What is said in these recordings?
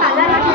Colour আছে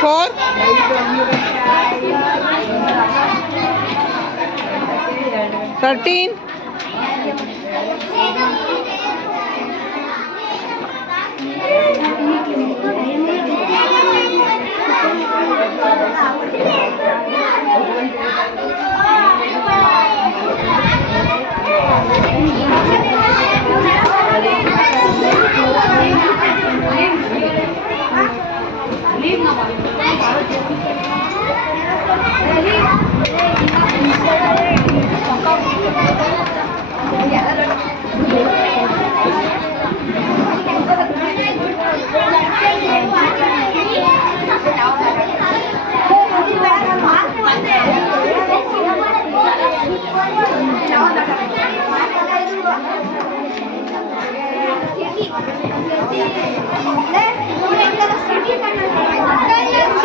Four. Thirteen. Thank you.